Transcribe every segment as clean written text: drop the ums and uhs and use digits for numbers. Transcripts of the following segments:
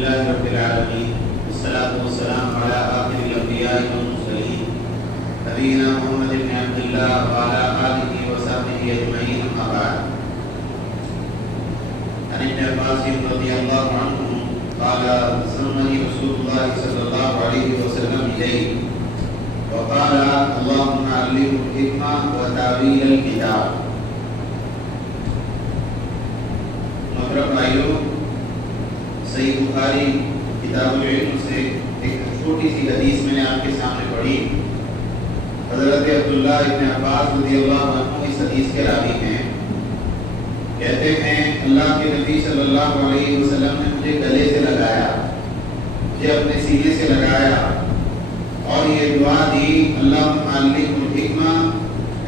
لله رب العالمين والصلاة والسلام على آخر الأنبياء والمرسلين نبينا محمد بن عبد الله وعلى آله وصحبه أجمعين أما بعد. عن ابن عباس رضي الله عنه قال سمعني رسول الله صلى الله عليه وسلم إليه وقال اللهم علمه الحكمة وتأويل الكتاب. محترم بھائیوں، صحیح بخاری کتاب العلم سے ایک چھوٹی سی حدیث میں نے آپ کے سامنے پڑھی. حضرت عبداللہ ابن عباس رضی اللہ عنہ اس حدیث کے راوی ہیں. کہتے ہیں اللہ کے نبی صلی اللہ علیہ وسلم نے مجھے گلے سے لگایا، مجھے اپنے سینے سے لگایا اور یہ دعا دی اللہم علمہ الحکمہ،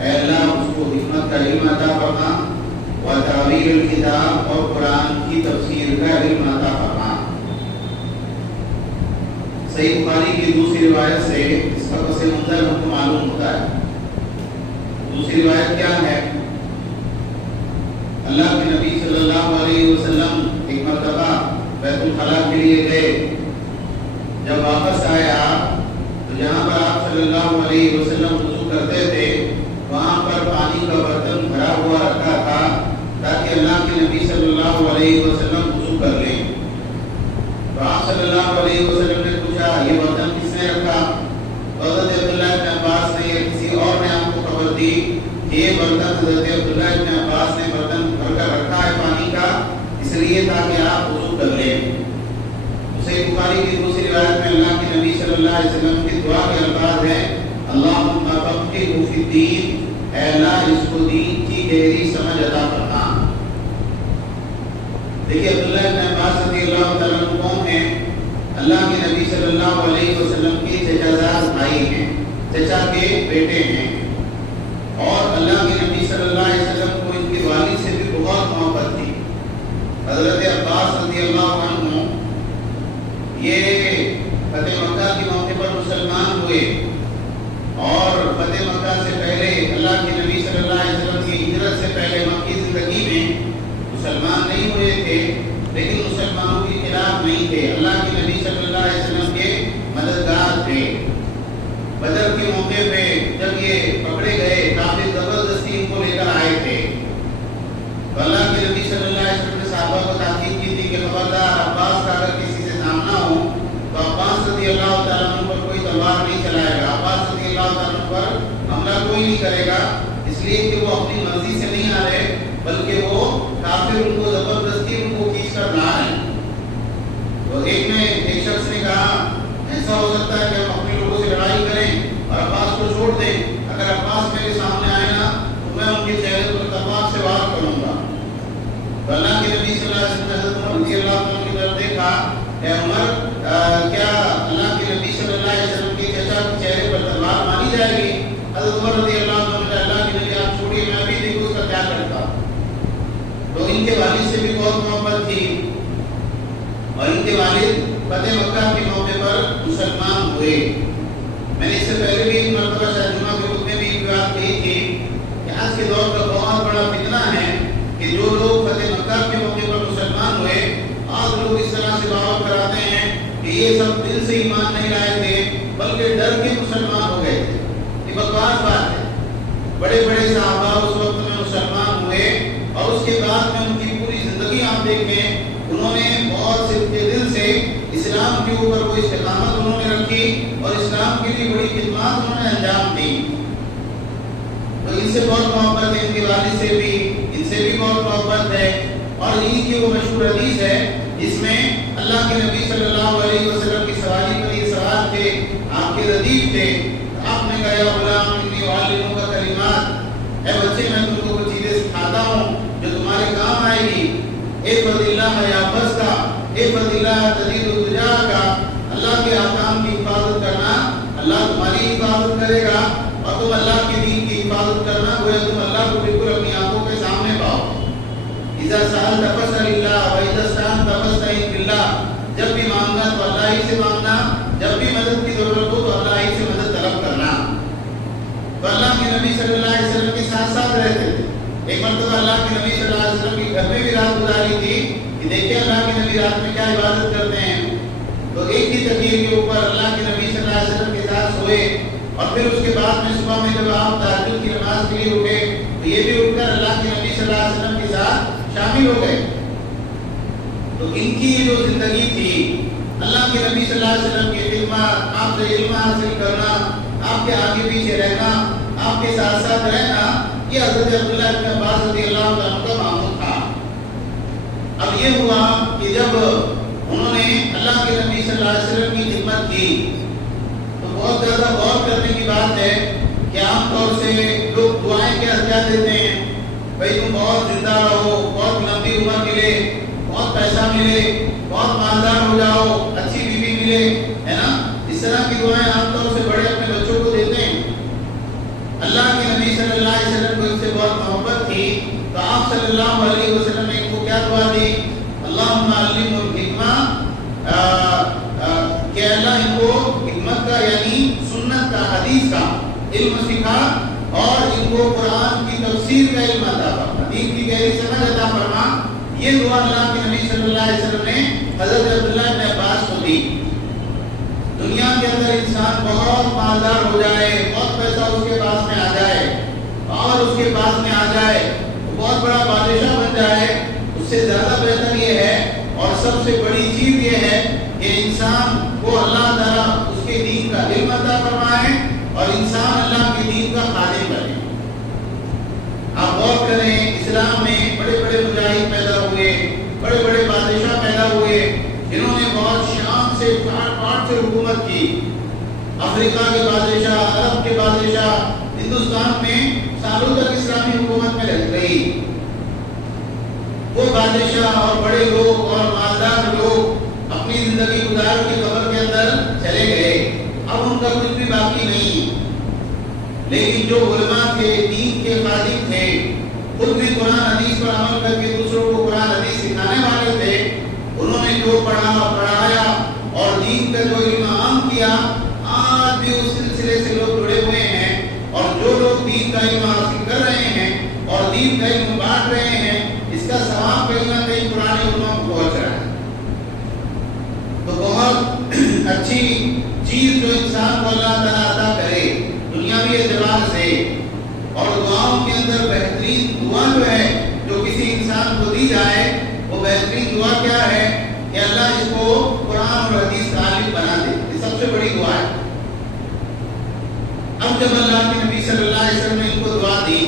اے اللہ اس کو حکمت کا علم عطا فرما، وتأویل الکتاب اور قرآن کی تفسیر کا علم عطا فرما. صحیح بخاری کی دوسری روایت سے اس کا پس منظر ہم کو معلوم ہوتا ہے. دوسری روایت کیا ہے؟ اللہ کے نبی صلی اللہ علیہ وسلم ایک مرتبہ بیت الخلاء کے لیے گئے. جب واپس آئے آپ تو جہاں پر آپ صلی اللہ علیہ وسلم وضو کرتے تھے وہاں پر پانی کا برتن بھرا ہوا رکھا تھا تاکہ اللہ کے نبی صلی اللہ علیہ وسلم وضو کر لیں. تو آپ صلی اللہ علیہ وسلم نے پوچھا یہ برتن کس نے رکھا؟ حضرت عبداللہ ابن عباس نے یا کسی اور نے آپ کو خبر دی کہ یہ برتن حضرت عبداللہ ابن عباس نے برتن بھر کر رکھا ہے پانی کا، اس لیے تاکہ آپ وضو کر لیں. صحیح بخاری کی دوسری روایت میں اللہ کے نبی صلی اللہ علیہ وسلم کی دعا کے الفاظ ہیں اللہم فقہہ فی الدین، اے اللہ اس کو دین کی گہری سمجھ عطا فرما. دیکھیے عبداللہ ابن عباس رضی اللہ تعالیٰ عنہ کون ہیں؟ اللہ کے نبی صلی اللہ علیہ وسلم کے چچا زاد بھائی ہیں، چچا کے بیٹے ہیں. اور اللہ کے نبی صلی اللہ علیہ وسلم کو ان کے والد سے بھی بہت محبت تھی. حضرت عباس رضی اللہ عنہ یہ فتح مکہ کے موقع پر مسلمان ہوئے اور فتح مکہ سے پہلے اللہ کے نبی صلی اللہ علیہ وسلم کی ہجرت سے پہلے مکی زندگی میں مسلمان نہیں ہوئے تھے، لیکن مسلمانوں کے خلاف نہیں تھے. اللہ کے نبی صلی اللہ علیہ وسلم کے مددگار تھے. بدر کے موقع پہ جب یہ پکڑے گئے کافی زبردستی ان کو لے کر آئے تھے تو اللہ کے نبی صلی اللہ علیہ وسلم نے صحابہ کو تاکید کی تھی کہ خبردار عباس کا اگر کسی سے سامنا ہو تو عباس رضی اللہ تعالیٰ عنہ پر کوئی تلوار نہیں چلائے گا، عباس رضی اللہ تعالیٰ عنہ پر حملہ کوئی نہیں کرے گا، اس لیے کہ وہ اپنی مرضی سے نہیں آ رہے بلکہ وہ کافر ان کو زبردستی ان کو کھینچ کر لا رہے ہیں. تو ایک شخص نے کہا ایسا ہو سکتا ہے کہ ہم اپنے لوگوں سے لڑائی کریں اور عباس کو چھوڑ دیں، اگر عباس میرے سامنے آئے نا تو میں ان کے چہرے پر تلوار سے وار کروں گا. تو اللہ کے نبی صلی اللہ علیہ وسلم نے حضرت عمر رضی اللہ عنہ کی طرف دیکھا، اے عمر کیا اللہ کے نبی صلی اللہ علیہ وسلم کے چچا کے چہرے پر تلوار مانی جائے گی؟ حضرت عمر رضی اللہ عنہ نے اللہ کے نبی آپ چھوڑیے میں بھی دیکھوں اس کا کیا کرتا. تو ان کے والد سے بھی بہت محبت تھی اور ان کے والد فتح مکہ کے موقع پر مسلمان ہوئے. میں نے اس سے پہلے بھی ایک مرتبہ شاید جمعہ کے خطبے میں ایک بات کہی تھی کہ آج کے دور کا بہت بڑا فتنہ ہے کہ جو لوگ فتح مکہ کے موقع پر مسلمان ہوئے آج لوگ اس طرح سے بغاوت کراتے ہیں کہ یہ سب دل سے ایمان نہیں لائے تھے بلکہ ڈر کے مسلمان ہو گئے تھے. یہ بکواس بات ہے. بڑے بڑے صحابہ اس وقت میں مسلمان ہوئے اور اس کے بعد میں ان کی پوری زندگی آپ دیکھیں انہوں نے بہت سے دل سے اسلام کے اوپر کوئی استقامت انہوں نے رکھی اور اسلام کے لیے بڑی خدمات انہوں نے انجام دی. تو ان سے بہت محبت ہے، ان کے والد سے بھی، ان سے بھی بہت محبت ہے. اور ان کی وہ مشہور حدیث ہے جس میں اللہ کے نبی صلی اللہ علیہ وسلم کی سواری پر یہ سوال تھے، آپ کے ردیف تھے. آپ نے کہا یا غلام انی اعلمک کلمات، اے بچے میں تم کو کچھ چیزیں سکھاتا ہوں جو تمہارے کام آئے گی. احفظ اللہ یحفظک، احفظ اللہ تجد تجاہک. اللہ کے احکام کی حفاظت کرنا اللہ تمہاری حفاظت کرے گا اور تم اللہ کے دین کی حفاظت کرنا گویا تم اللہ کو بالکل اپنی آنکھوں کے سامنے پاؤ. اذا سألت فاسأل اللہ واذا استعنت فاستعن باللہ. جب بھی مانگنا تو اللہ ہی سے مانگنا، جب بھی مدد کی ضرورت ہو تو اللہ ہی سے مدد طلب کرنا. تو اللہ کے نبی صلی اللہ علیہ وسلم کے ساتھ ساتھ رہتے تھے. ایک مرتبہ اللہ کے نبی صلی اللہ علیہ وسلم کی گھر میں بھی رات گزاری تھی کہ دیکھیں اللہ کے نبی رات میں کیا عبادت کرتے ہیں. تو ایک ہی تکیے کے اوپر اللہ کے نبی صلی اللہ علیہ وسلم کے ساتھ سوئے، اور پھر اس کے بعد میں صبح میں جب آپ تہجد کی نماز کے لیے اٹھے تو یہ بھی اٹھ کر اللہ کے نبی صلی اللہ علیہ وسلم کے ساتھ شامل ہو گئے. تو ان کی جو زندگی تھی، اللہ کے نبی صلی اللہ علیہ وسلم کی خدمت، آپ سے علم حاصل کرنا، آپ کے آگے پیچھے رہنا، آپ کے ساتھ ساتھ رہنا، یہ حضرت عبداللہ بن عباس رضی اللہ عنہ کا معمول تھا. اب یہ ہوا کہ جب انہوں نے اللہ کے نبی صلی اللہ علیہ وسلم کی خدمت کی تو بہت زیادہ غور کرنے کی بات ہے کہ عام طور سے لوگ دعائیں کیا دیتے ہیں، بھائی تم بہت زندہ رہو، بہت لمبی عمر ملے، بہت پیسہ ملے، بہت مالدار ہو جاؤ، اچھی بیوی ملے، ہے نا. اس طرح کی دعائیں عام طور سے بڑے اپنے بچوں کو دیتے ہیں. اللہ کے نبی صلی اللہ علیہ وسلم کو ان سے بہت محبت تھی تو آپ صلی اللہ علیہ وسلم نے ان کو کیا دعا دی؟ اللہم علمہ الحکمہ، کہ اللہ ان کو حکمت کا یعنی سنت کا، حدیث کا علم سکھا، اور ان کو قرآن کی تفسیر کا علم عطا فرما، دین کی گہری سمجھ عطا فرما. یہ دعا اللہ کے نبی صلی اللہ علیہ وسلم نے حضرت عبداللہ بن عباس کو دی. دنیا کے اندر انسان بہت مالدار ہو جائے، بہت پیسہ اس کے پاس میں آ جائے، اور اس کے پاس میں آ جائے تو بہت بڑا بادشاہ بن جائے، اس سے زیادہ بہتر یہ ہے اور سب سے بڑی چیز یہ ہے کہ انسان کو اللہ تعالیٰ اس کے دین کا علم عطا فرمائے اور انسان اللہ کے دین کا خادم بنے. آپ غور کریں، اسلام میں بڑے بڑے مجاہد پیدا ہوئے، بڑے بڑے بادشاہ پیدا ہوئے جنہوں نے بہت شان سے پاٹ سے حکومت کی. افریقہ کے بادشاہ، عرب کے بادشاہ، ہندوستان میں سالوں تک اسلامی حکومت میں رہی. وہ بادشاہ اور بڑے لوگ اور مالدار لوگ اپنی زندگی گزار کے قبر کے اندر چلے گئے، اب ان کا کچھ بھی باقی نہیں. لیکن جو علماء کے دین کے خادم تھے، خود بھی قرآن حدیث پر عمل کر کے دوسروں کو قرآن حدیث سکھانے والے تھے، انہوں نے جو پڑھا پڑھایا اور دین کا جو علم عام کیا، آج بھی اس سلسلے سے لوگ جڑے ہوئے ہیں. اور جو لوگ دین کا علم حاصل کر رہے ہیں اور دین کا علم بانٹ رہے ہیں، اس کا ثواب کہیں نہ کہیں پرانے علماء کو پہنچ رہا ہے. تو بہت اچھی چیز جو انسان کو اللہ تعالیٰ عطا کرے دنیاوی اعتبار سے، اور دعاؤں کے اندر بہترین دعا جو ہے جو کسی انسان کو دی جائے، وہ بہترین دعا کیا ہے کہ اللہ اس کو قرآن اور حدیث کا عالم بنا دے. یہ سب سے بڑی دعا ہے. اب جب اللہ کے نبی صلی اللہ علیہ وسلم نے ان کو دعا دی،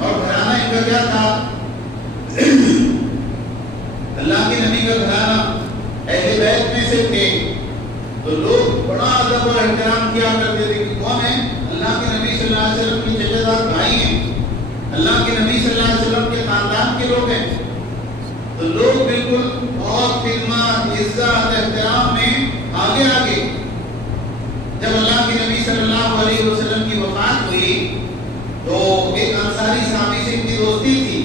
اور گھرانہ ان کا کیا تھا؟ اللہ کے نبی کا گھرانہ اہل بیت میں سے تھے، تو لوگ بڑا ادب اور احترام کیا کرتے تھے کہ کون ہے؟ اللہ کے نبی صلی اللہ علیہ وسلم کے چچا زاد بھائی ہیں، اللہ کے نبی صلی اللہ علیہ وسلم کے خاندان کے لوگ ہیں. تو لوگ بالکل بہت خدمت، عزت، احترام میں آگے آگے. جب اللہ کے نبی صلی اللہ علیہ وسلم کی وفات ہوئی تو ایک انصاری صحابی سے ان کی دوستی تھی.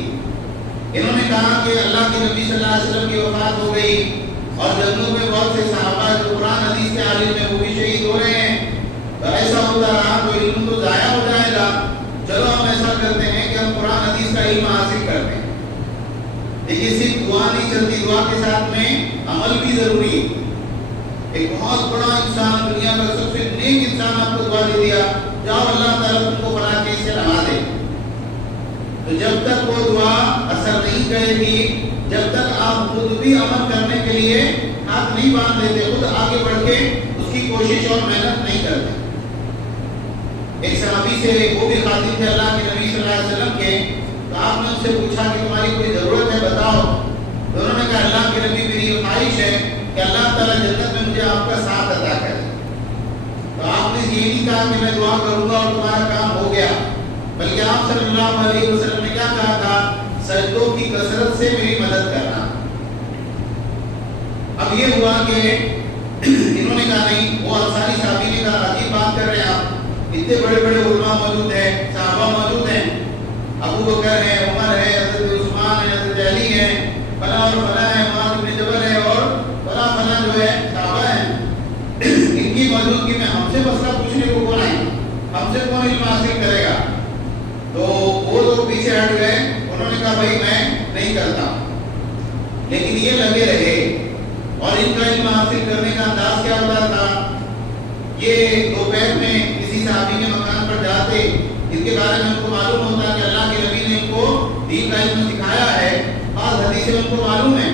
انہوں نے کہا کہ اللہ کے نبی صلی اللہ علیہ وسلم کی وفات ہو گئی اور جنگوں میں بہت سے صحابہ جو قرآن حدیث کے عالم میں وہ بھی شہید ہو رہے ہیں، تو ایسا ہوتا رہا تو علم تو ضائع ہو جائے گا. چلو ہم ایسا کرتے ہیں کہ ہم قرآن حدیث کا علم حاصل کرتے ہیں. لیکن صرف دعا نہیں چلتی، دعا کے ساتھ میں عمل بھی ضروری ہے. ایک بہت بڑا انسان، دنیا کا سب سے نیک انسان آپ کو دعا دے دیا، جاؤ اللہ تعالیٰ تم کو فلاں چیز سے نوازے. تو جب تک وہ دعا اثر نہیں کرے گی، جب تک آپ خود بھی عمل کرنے کے لیے ہاتھ نہیں باندھ لیتے، خود آگے بڑھ کے اس کی کوشش اور محنت نہیں کرتے. ایک صحابی سے، وہ بھی خادم تھے اللہ کے نبی صلی اللہ علیہ وسلم کے، تو آپ نے ان سے پوچھا کہ تمہاری کوئی ضرورت ہے بتاؤ. تو انہوں نے کہا اللہ کے نبی میری یہ خواہش ہے کہ اللہ تعالیٰ جنت میں مجھے آپ کا ساتھ عطا کرے. تو آپ نے یہ نہیں کہا کہ میں دعا کروں گا اور تمہارا کام ہو گیا، بلکہ آپ صلی اللہ علیہ وسلم نے کیا کہا تھا؟ سجدوں کی کثرت سے میری مدد کرنا. اب یہ ہوا کہ انہوں نے کہا نہیں، وہ انصاری صحابی نے کہا عجیب بات کر رہے ہیں آپ، اتنے بڑے بڑے علماء موجود ہیں، صحابہ موجود ہیں، ابو بکر ہے، عمر ہے، حضرت عثمان ہے، حضرت علی ہے، فلاں اور فلاں ہے، معاذ بن جبل ہے، اور فلاں فلاں جو ہے صحابہ ہیں. ان کی موجودگی میں ہم سے مسئلہ پوچھنے کو کون آئے گا؟ ہم سے کون علم حاصل کرے گا؟ تو وہ لوگ پیچھے ہٹ گئے. انہوں نے کہا بھائی میں نہیں کرتا. لیکن یہ لگے رہے. اور ان کا علم حاصل کرنے کا انداز کیا ہوتا تھا؟ یہ دوپہر میں کسی صحابی کے مکان پر جاتے، ان کے بارے میں ان کو معلوم ہوتا کہ اللہ کے نبی نے ان کو دین کا علم سکھایا ہے، بعض حدیثیں ان کو معلوم ہیں،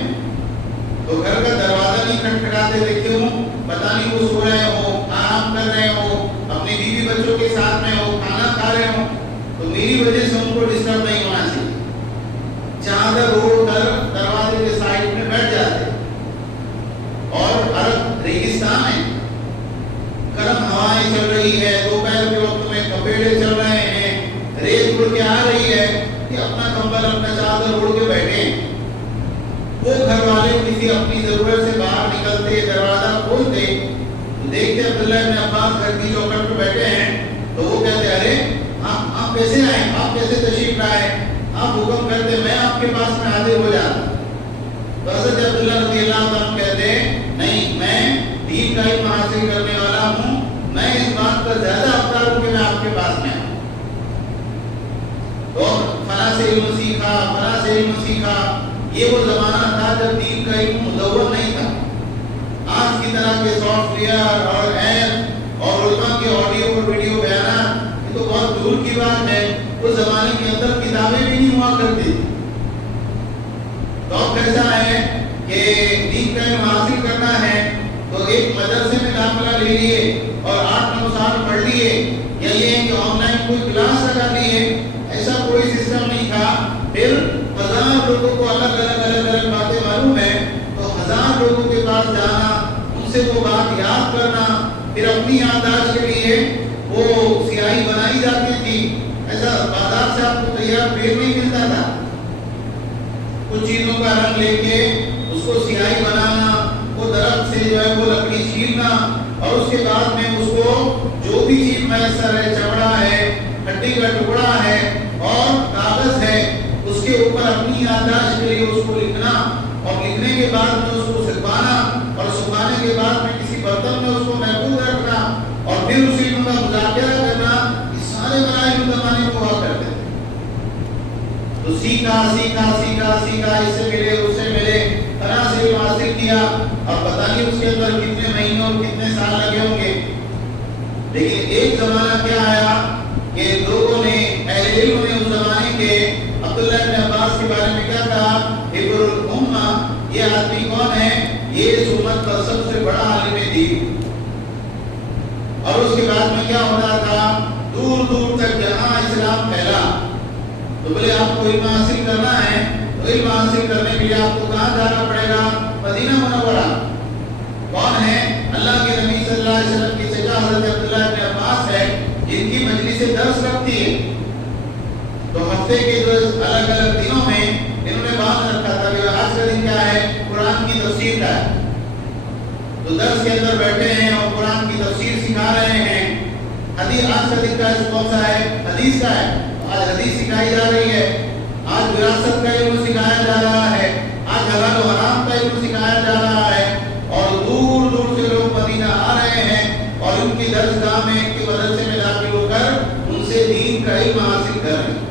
تو گھر کا دروازہ نہیں کھٹکھٹاتے تھے. کیوں؟ پتہ نہیں وہ سو رہے ہو، آرام کر رہے ہو، اپنی بیوی بچوں کے ساتھ میں ہو، کھانا کھا رہے ہو، تو میری وجہ سے ان کو ڈسٹرب نہیں ہونا چاہیے. چادر اوڑھ کر دروازے کے سائڈ میں بیٹھ جاتے. اور عرب ریگستان ہے، گرم ہوائیں چل رہی ہے، دوپہر کے وقت میں کپیڑے چل رہے ہیں، ریت اڑ کے آ رہی ہے کہ اپنا کمبل اپنا چادر اوڑھ کے بیٹھے ہیں. وہ گھر والے کسی اپنی ضرورت سے باہر نکلتے، دروازہ کھولتے تو دیکھتے عبداللہ ابن عباس گھر کی چوکھٹ پہ بیٹھے ہیں. تو وہ کہتے ارے آپ کیسے آئے، آپ کیسے تشریف لائے، آپ حکم کرتے میں آپ کے پاس میں حاضر ہو جاتا. تو حضرت عبداللہ رضی اللہ عنہ کہتے نہیں، میں دین کا علم حاصل کرنے والا ہوں، میں اس بات پر زیادہ حقدار ہوں کہ میں آپ کے پاس میں ہوں. تو فلاں سے علم سیکھا، فلاں سے علم سیکھا. یہ وہ زمانہ تھا جب دین کا علم مدون نہیں تھا. آج کی طرح کے سافٹ ویئر اور ایپ اور علماء کے آڈیو اور ویڈیو بیانات یہ تو بہت دور کی بات ہے. اس زمانے کے اندر کتابیں بھی نہیں ہوا کرتی تھی. تو اب کیسا ہے کہ دین کا علم حاصل کرنا ہے تو ایک مدرسے میں داخلہ لے لیے اور 8-9 سال پڑھ لیے، یا یہ ہے کہ آن لائن کوئی کلاس لگا لیے، ایسا کوئی سسٹم نہیں تھا. پھر 1000 لوگوں کو الگ الگ باتیں معلوم ہے، تو 1000 لوگوں کے پاس جانا، ان سے وہ بات یاد کرنا، پھر اپنی یادداشت کے لیے وہ سیاہی بنائی جاتی تھی. ایسا بازار سے آپ کو تیار پین نہیں ملتا تھا. کچھ چیزوں کا رنگ لے کے اس کو سیاہی بنانا، وہ درخت سے جو ہے وہ لکڑی چھیلنا، اور اس کے بعد میں اس کو جو بھی چیز میسر ہے، چمڑا ہے، ہڈی کا ٹکڑا ہے اور کاغذ ہے، اس کے اوپر اپنی یادداشت کے لیے اس کو لکھنا، اور لکھنے کے بعد میں اس کو سکھانا، اور سکھانے کے بعد میں کسی برتن میں اس کو محفوظ رکھنا، اور پھر اس علم کا مذاکرہ کرنا. یہ سارے مراحل زمانے کو ہوا کرتے تھے. تو سیکھا سیکھا سیکھا سیکھا، اس سے ملے اس سے ملے، طرح سے علم حاصل کیا. اور پتہ نہیں اس کے اندر کتنے مہینے اور کتنے سال لگے ہوں گے. لیکن ایک زمانہ کیا آیا کہ لوگوں نے، اہل علم نے اس زمانے کے عبداللہ ابن عباس کے بارے میں کیا کہا، حبر الامہ، یہ آدمی کون ہے؟ یہ اس امت کا سب سے بڑا عالم دین. اور اس کے بعد میں کیا ہوتا تھا، دور دور تک جہاں اسلام پھیلا تو بولے آپ کو علم حاصل کرنا ہے تو علم حاصل کرنے کے لیے آپ کو کہاں جانا پڑے گا؟ مدینہ منورہ. کون ہے؟ اللہ کے نبی صلی اللہ علیہ وسلم کی چچا حضرت عبداللہ ابن عباس ہے، جن کی مجلس درس رکھتی ہے. تو ہفتے کے جو الگ الگ دنوں میں انہوں نے باندھ رکھا تھا کہ آج کا دن کیا ہے، قرآن کی تفسیر کا ہے. تو درس کے اندر بیٹھے ہیں اور قرآن کی تفسیر سکھا رہے ہیں. حدیث آج کا دن کا کون سا ہے؟ حدیث کا ہے. آج حدیث سکھائی جا رہی ہے، آج وراثت کا علم سکھایا جا رہا ہے، آج حلال و حرام کا علم سکھایا جا رہا ہے. اور دور دور سے لوگ مدینہ آ رہے ہیں اور ان کی درسگاہ میں، ان کے مدرسے میں داخل ہو کر ان سے دین کا علم حاصل کر رہے ہیں.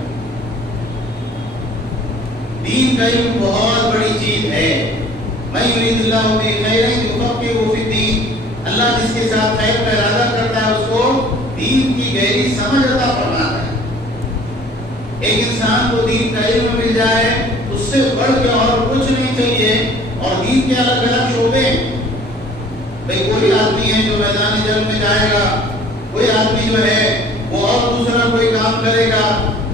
دین کا علم بہت بڑی چیز ہے. میں یرید اللہ بہ خیرا یفقہہ فی الدین، اللہ جس کے ساتھ خیر کا ارادہ کرتا ہے اس کو دین کی گہری سمجھ عطا فرماتا ہے. ایک انسان کو دین کا علم مل جائے اس سے بڑھ کے اور کچھ نہیں چاہیے. اور دین کے الگ الگ شعبے، بھئی کوئی آدمی ہے جو میدان جنگ میں جائے گا، کوئی آدمی جو ہے وہ اور دوسرا کوئی کام کرے گا،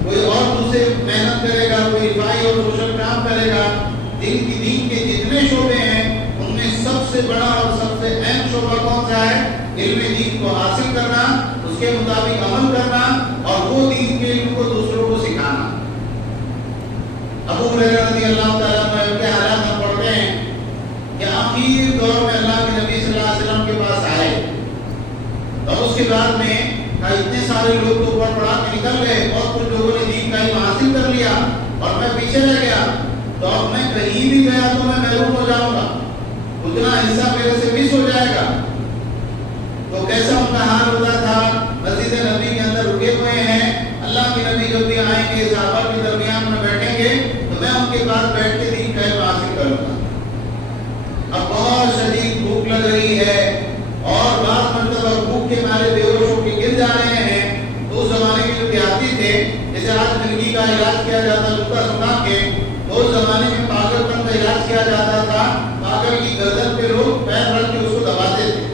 کوئی اور دوسرے محنت کرے گا، کوئی رفائی اور سوشل کام کرے گا. دین کے جتنے شعبے ہیں ان میں سب سے بڑا اور سب سے اہم شعبہ کون سا ہے؟ علم دین کو حاصل کرنا، اس کے مطابق عمل کرنا اور وہ دین کے علم کو دوسروں کو سکھانا. ابو ہریرہ رضی اللہ تعالیٰ عنہ کے حالات ہم پڑھتے ہیں کہ آخر دور میں اللہ کے نبی صلی اللہ علیہ وسلم کے پاس آئے. اور اس کے بعد میں اتنے سارے لوگ تو پڑھا کے نکل گئے اور کچھ لوگوں نے دین کا علم حاصل کر لیا اور میں پیچھے رہ گیا. تو اب میں کہیں بھی گیا تو میں محروم ہو جاؤں گا، اتنا حصہ میرے سے مس ہو جائے گا. تو کیسا ان کا حال ہوتا تھا؟ مسجد نبی کے اندر رکے ہوئے ہیں، اللہ کے نبی جب بھی آئیں گے صحابہ کے درمیان میں بیٹھیں گے تو میں ان کے پاس بیٹھ کے دین کا علم حاصل کروں گا. لگ رہی ہے اور بعض مرتبہ بھوک کے مارے بے ہوش ہو کے گر جا رہے ہیں، تو اس زمانے کے جو دیہاتی تھے، جیسے آج مرغی کا علاج کیا جاتا لکا سنا کے، تو اس زمانے میں پاگل پن کا علاج کیا جاتا تھا، پاگل کی گردن پہ لوگ پیر رکھ کے اس کو دباتے تھے.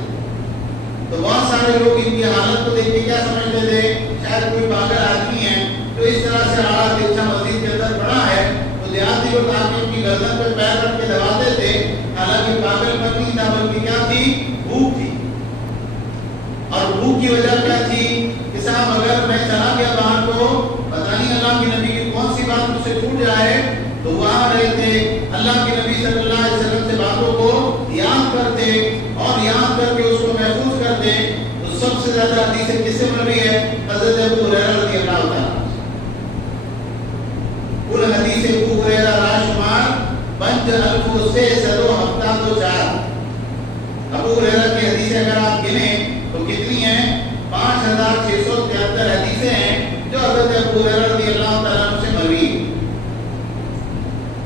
تو بہت سارے لوگ ان کی حالت کو دیکھ کے کیا سمجھتے تھے، شاید کوئی پاگل آدمی ہے، تو اس طرح سے آڑا دیکھا مسجد کے اندر پڑا ہے. تو دیہاتی لوگ آ کے ان کی گردن پہ پیر رکھ کے دباتے تھے، حالانکہ پاگل پن نہیں تھا بلکہ کیا تھی، بھوک تھی. اور بھوک کی وجہ کیا تھی کہ صاحب اگر میں چلا گیا باہر کو پتہ نہیں اللہ کے نبی کی کون سی بات مجھ سے چھوٹ جائے. تو وہاں رہے تھے اللہ کے نبی صلی اللہ علیہ وسلم سے باتوں کو یاد کرتے اور یاد کر کے اس کو محفوظ کرتے. تو سب سے زیادہ حدیث کس سے مروی ہے، حضرت ابو ہریرہ رضی اللہ تعالیٰ. کل حدیث ابو ہریرہ راشمار 5000 سے 100 ہفتہ تو 4. ابو ہریرہ کی حدیثیں اگر آپ گنیں تو کتنی ہیں، 5673 حدیثیں ہیں جو حضرت ابو ہریرہ رضی اللہ تعالیٰ عنہ سے مروی ہیں.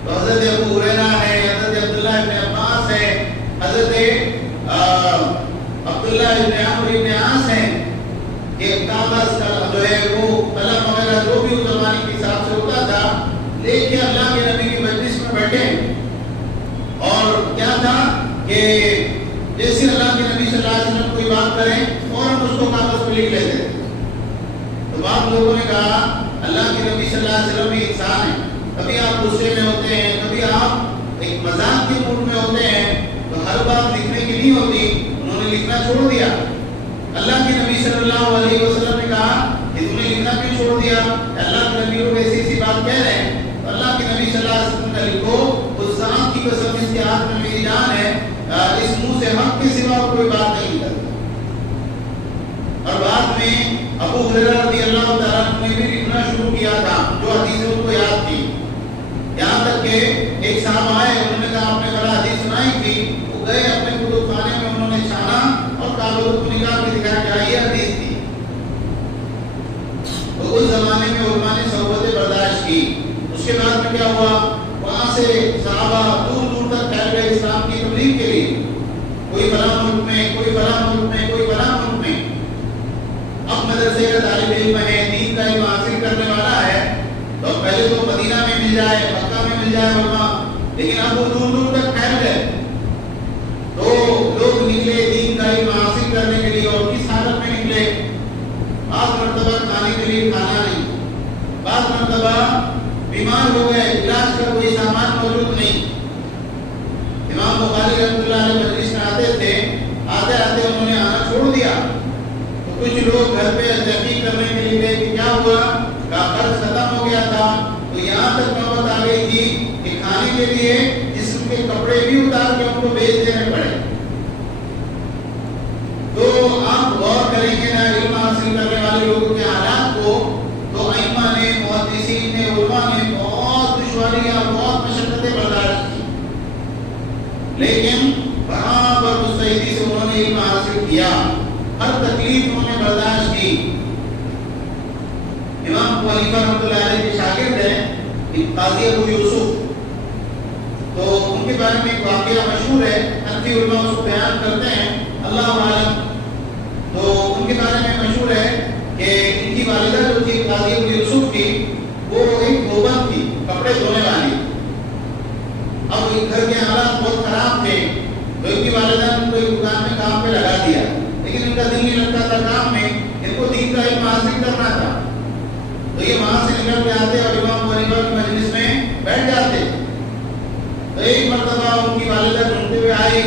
تو حضرت ابو ہریرہ ہے، حضرت عبداللہ ابن عباس ہے، حضرت عبداللہ ابن عمرو ابن عاص ہیں. یہ کاغذ کا جو ہے وہ قلم وغیرہ جو بھی اس زمانے کے حساب سے ہوتا تھا لے کے اللہ کے نبی کی مجلس میں بیٹھے. اور کیا تھا کہ جیسے اللہ کے نبی صلی اللہ علیہ وسلم کوئی بات کریں فوراً اس کو کاغذ پہ لکھ لیتے. تو بعض لوگوں نے کہا اللہ کے نبی صلی اللہ علیہ وسلم بھی انسان ہے، کبھی آپ غصے میں ہوتے ہیں، کبھی آپ ایک مذاق کے موڈ میں ہوتے ہیں، تو ہر بات لکھنے کی نہیں ہوتی. انہوں نے لکھنا چھوڑ دیا. اللہ کے نبی صلی اللہ علیہ وسلم نے کہا کہ تم نے لکھنا کیوں چھوڑ دیا، اللہ کے نبی لوگ ایسی ایسی بات کہہ رہے ہیں. تو اللہ کے نبی صلی اللہ علیہ وسلم کا لکھو، اس ذات کی قسم جس کے ہاتھ میں میری جان ہے، اس منہ سے حق کے سوا کوئی بات نہیں کرتا. اور بعد میں ابو ہریرہ رضی اللہ تعالیٰ عنہ نے بھی لکھنا شروع کیا تھا جو حدیثیں ان کو یاد تھی. یہاں تک کہ ایک صاحب آئے، انہوں نے کہا آپ نے بڑا حدیث سنائی تھی. وہ گئے اپنے کتب خانے میں، انہوں نے چھانا اور کاغذ کو نکال کے دکھایا کہ یہ حدیث تھی. تو اس زمانے میں علماء نے صحبتیں برداشت کی. اس کے بعد میں کیا ہوا، وہاں سے صحابہ دور دور تک پھیل گئے اسلام کی تبلیغ کے لیے. کوئی فلاں ملک میں، کوئی فلاں ملک میں، کوئی فلاں ملک میں. اب مدرسے کا طالب علم ہے، دین کا علم حاصل کرنے والا ہے، تو پہلے تو مدینہ میں مل جائے، مکہ میں مل جائے علماء، لیکن اب وہ دور دور تک پھیل گئے. تو لوگ نکلے دین کا علم حاصل کرنے کے لیے، اور کس حالت میں نکلے، بعض مرتبہ کھانے کے لیے کھانا نہیں، بعض مرتبہ بیمار ہو گئے، علاج کا کوئی سامان موجود نہیں. امام بخاری رحمۃ اللہ علیہ مجلس میں آتے تھے، آتے آتے انہوں نے آنا چھوڑ دیا. تو کچھ لوگ گھر پہ تحقیق کرنے کے لیے گئے کہ کیا ہوا، کا قرض ختم ہو گیا تھا. تو یہاں تک نوبت آ گئی تھی کہ کھانے کے لیے جسم کے کپڑے بھی اتار کے ان کو بیچ دینے پڑے. تو آپ غور کریں گے نا علم حاصل کرنے والے لوگوں کے حالات کو، تو ائمہ نے، محدثین نے، علماء نے بہت دشواریاں، بہت مشقتیں برداشت کی، لیکن برابر مستعدی سے انہوں نے علم حاصل کیا. ہر تکلیف انہوں نے برداشت کی. امام ابو حنیفہ رحمۃ اللہ علیہ کے شاگرد ہیں قاضی ابو یوسف. تو ان کے بارے میں ایک واقعہ مشہور ہے، حنفی علماء اس کو بیان کرتے ہیں، اللہ عالم. تو ان کے بارے میں مشہور ہے کہ ان کی والدہ جو تھی قاضی ابو یوسف کی، وہ ایک گوبند تھی، کپڑے دھونے والی. اب گھر کے حالات بہت خراب تھے، تو ان کی والدہ نے ان کو ایک دکان میں کام پہ لگا دیا، لیکن ان کا دل نہیں لگتا تھا کام میں، ان کو دین کا علم حاصل کرنا تھا. تو یہ وہاں سے نکل کے آتے اور امام ابو حنیفہ کی مجلس میں بیٹھ جاتے. تو ایک مرتبہ ان کی والدہ ڈھونڈتے ہوئے آئی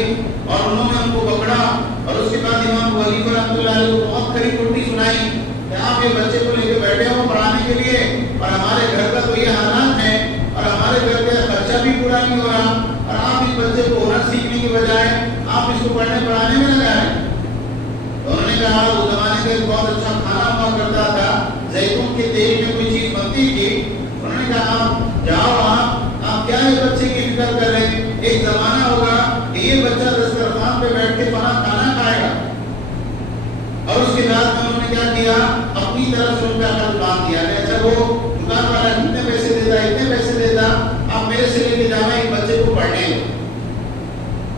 اور انہوں نے ان کو پکڑا، اور اس کے بعد امام ابو حنیفہ رحمۃ اللہ علیہ کو بہت کڑی ٹوٹی سنائی کہ آپ یہ بچے کو لے کے بیٹھے ہو پڑھانے کے لیے، اور ہمارے گھر کا تو یہ حالات ہے، اور ہمارے گھر کا خرچہ بھی پورا نہیں ہو رہا، اور آپ اس بچے کو ہنر سیکھنے کی بجائے آپ اس کو پڑھنے پڑھانے میں لگا رہے ہیں. تو انہوں نے کہا اس زمانے کا ایک بہت اچھا کھانا ہوا کرتا تھا، زیتون کے تیل میں کوئی چیز بنتی تھی. انہوں نے کہا آپ جاؤ وہاں، آپ کیا یہ بچے کی فکر کر رہے ہیں، ایک زمانہ ہوگا کہ یہ بچہ دسترخوان پہ بیٹھ کے فلاں کھانا کھائے گا. اور اس کے بعد میں انہوں نے کیا کیا، اپنی طرف سے ان کا عقل باندھ دیا کہ اچھا وہ دکان والا اتنے پیسے دیتا، اتنے پیسے دیتا، آپ میرے سے لے کے جانا ایک بچے کو پڑھنے.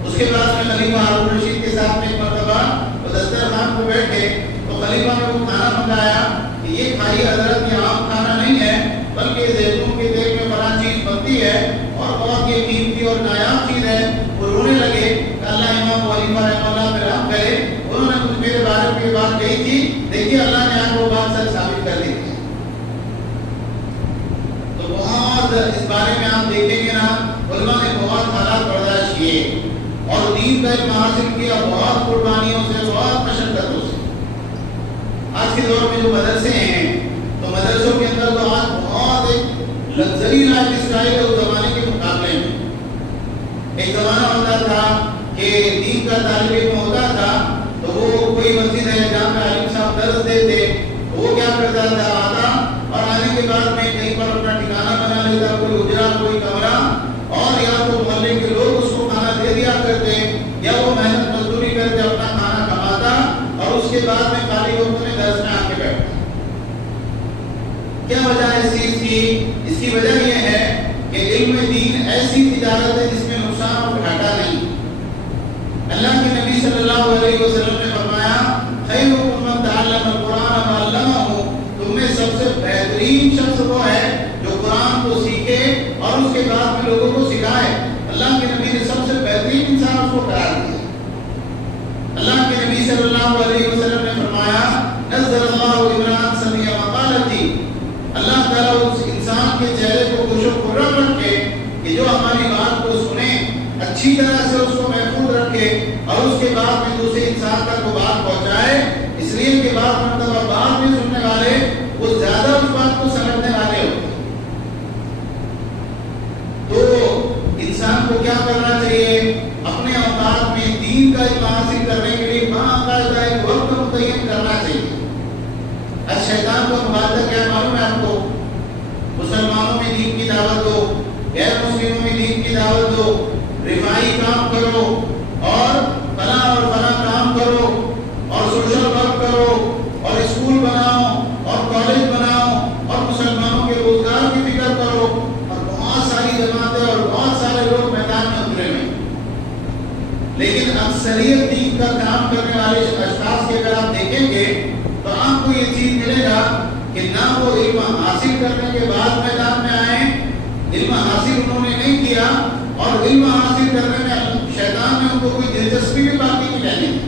اس کے کے بعد میں خلیفہ ہارون رشید کے ساتھ میں ایک مرتبہ وہ دسترخوان پہ بیٹھے تو خلیفہ نے وہ کھانا منگایا کہ یہ کھائیے حضرت، یہ عام کھانا نہیں ہے بلکہ زیتون کے تیل میں فلاں چیز بنتی ہے اور بہت یہ قیمتی اور نایاب چیز ہے۔ وہ رونے لگے کہ اللہ امام خلیفہ رحمہ اللہ پہ رحم کرے، انہوں نے مجھ میرے بارے میں یہ بات کہی تھی، دیکھیے اللہ نے آپ وہ بات سچ ثابت کر دی۔ تو بہت اس بارے میں آپ دیکھیں گے نا، علماء نے بہت حالات برداشت کیے اور دین کا علم حاصل کیا بہت قربانیوں سے، بہت مشقتوں سے۔ آج کے دور میں جو مدرسے ہیں تو مدرسوں کے اندر تو آج بہت ایک لگژری لائف اسٹائل ہے اس زمانے کے مقابلے میں۔ ایک زمانہ ہوتا تھا کہ دین کا طالب علم ہوتا تھا تو وہ کوئی مسجد ہے جہاں پہ عالم صاحب درس دیتے، تو وہ کیا کرتا تھا، آتا اور آنے کے بعد میں کہیں پر اپنا ٹھکانہ بنا لیتا، کوئی اجرا کوئی کمرہ، اور یا تو محلے کے لوگ اس کو کھانا دے دیا کرتے یا وہ محنت مزدوری کرتے اپنا کھانا کماتا اور اس کے بعد میں خالی وقت میں درس میں آ کے بیٹھتا۔ کیا وجہ ہے اس چیز کی؟ اس کی وجہ یہ ہے کہ علم دین ایسی تجارت ہے جس میں نقصان اور گھاٹا نہیں۔ اللہ کے نبی صلی اللہ علیہ وسلم نے فرمایا خیرکم من تعلم القرآن وعلمہ، تم میں سب سے بہترین شخص وہ ہے جو قرآن کو سیکھے اور اس کے بعد میں لوگوں کو سکھائے۔ اللہ کے نبی نے سب سے بہترین انسان اس کو قرار دیا۔ اللہ کے نبی صلی اللہ علیہ وسلم نے فرمایا نزل اللہ عمران سمیع مقالتی، اللہ تعالیٰ اس انسان کے چہرے کو خوش و خرم رکھے کہ جو ہماری بات کو سنے، اچھی طرح سے اس کو محفوظ رکھے اور اس کے بعد میں دوسرے انسان تک وہ بات پہنچائے، اس لیے کہ بعض مرتبہ بعد میں سننے والے وہ زیادہ اس بات کو سمجھنے والے ہوتے ہیں۔ تو انسان کو کیا کرنا چاہیے؟ اپنے اوقات میں دین کا علم حاصل کرنے کے لیے باقاعدہ ایک وقت متعین کرنا چاہیے۔ اب شیطان کا مبادلہ کیا معلوم ہے آپ کو؟ مسلمانوں میں دین کی دعوت دو، غیر مسلموں میں دین کی دعوت دو، رفائی کام کرو اور فلاں اور فلاں کام کرو اور سوشل ورک کرو اور اسکول بناؤ اور کالج بناؤ اور مسلمانوں کے روزگار کی فکر کرو، اور بہت ساری جماعتیں اور بہت سارے لوگ میدان میں اترے ہوئے۔ لیکن اکثریت دین کا کام کرنے والے اشخاص کے اگر آپ دیکھیں گے تو آپ کو یہ چیز ملے گا کہ نہ وہ علم حاصل کرنے کے بعد میدان میں آئے، علم حاصل انہوں نے نہیں کیا، اور علم حاصل کرنے میں شیطان نے ان کو کوئی دلچسپی بھی باقی نہیں رہنے دی۔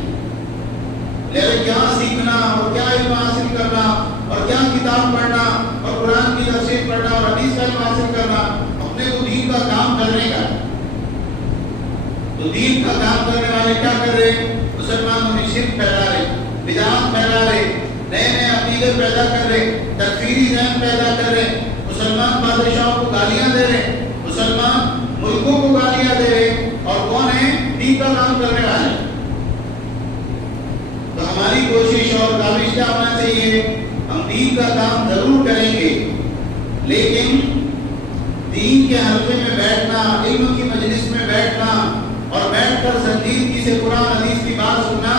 لیکن کیا سیکھنا اور کیا علم حاصل کرنا اور کیا کتاب پڑھنا اور قرآن کی تفسیر پڑھنا اور حدیث کا علم حاصل کرنا، اپنے کو دین کا کام کرنے کا۔ تو دین کا کام کرنے والے کیا کر رہے؟ مسلمانوں میں شرک پھیلا رہے، بدعات پھیلا رہے، نئے نئے عقیدے پیدا کر رہے، تکفیری ذہن پیدا کر رہے، مسلمان بادشاہوں کو گالیاں دے رہے، مسلمان ملکوں کو گالیاں دے رہے، اور کون ہے؟ دین کا کام کرنے والے۔ تو ہماری کوشش اور کاوش کیا ہونا چاہیے؟ ہم دین کا کام ضرور کریں گے، لیکن دین کے حلقے میں بیٹھنا، علم کی مجلس میں بیٹھنا اور بیٹھ کر سنجیدگی سے قرآن حدیث کی بات سننا،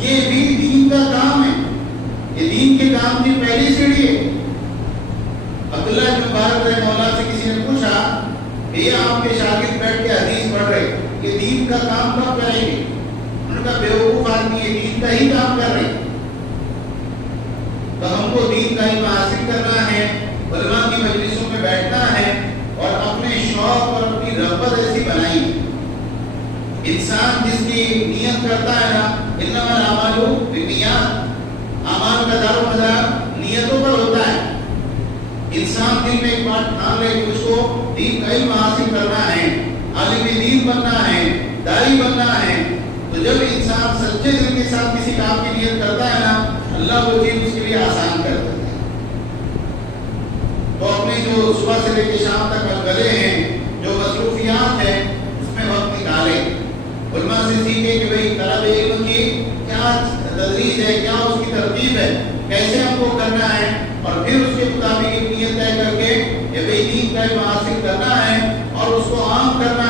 یہ بھی دین کا کام ہے۔ یہ دین کے کام کی پہلی سیڑھی ہے۔ عبداللہ بن مبارک رحمہ اللہ سے کسی نے پوچھا کہ یہ آپ کے شاگرد بیٹھ کے حدیث پڑھ رہے، یہ دین کا کام کب کریں گے؟ انہوں نے کہا بیوقوف آدمی ہے، دین کا ہی کام کر رہے۔ تو ہم کو دین کا علم حاصل کرنا ہے، علماء کی مجلسوں میں بیٹھنا ہے اور اپنے شوق اور اپنی رغبت ایسی بنائی۔ انسان جس کی نیت کرتا ہے نا، انما الاعمال بالنیات، اعمال کا دار و مدار نیتوں پر ہوتا ہے۔ انسان دل میں ایک بات ٹھان لے کہ اس کو دین کا علم حاصل کرنا ہے، عالم دین بننا ہے، داعی بننا ہے، تو جب انسان سچے دل کے ساتھ کسی کام کی نیت کرتا ہے نا، اللہ وہ چیز اس کے لیے آسان کر دیتا ہے۔ تو اپنی جو صبح سے لے کے شام تک مشغلے ہیں، جو مصروفیات ہیں، اس میں وقت نکالیں، علماء سے سیکھیں کہ بھئی طلب علم کی کیا تدریج ہے، کیا اس کی ترتیب ہے، کیسے ہم کو کرنا ہے، اور پھر اس کے مطابق ایک نیت طے کر کے یہ بھئی دین کا علم حاصل کرنا ہے اور اس کو عام کرنا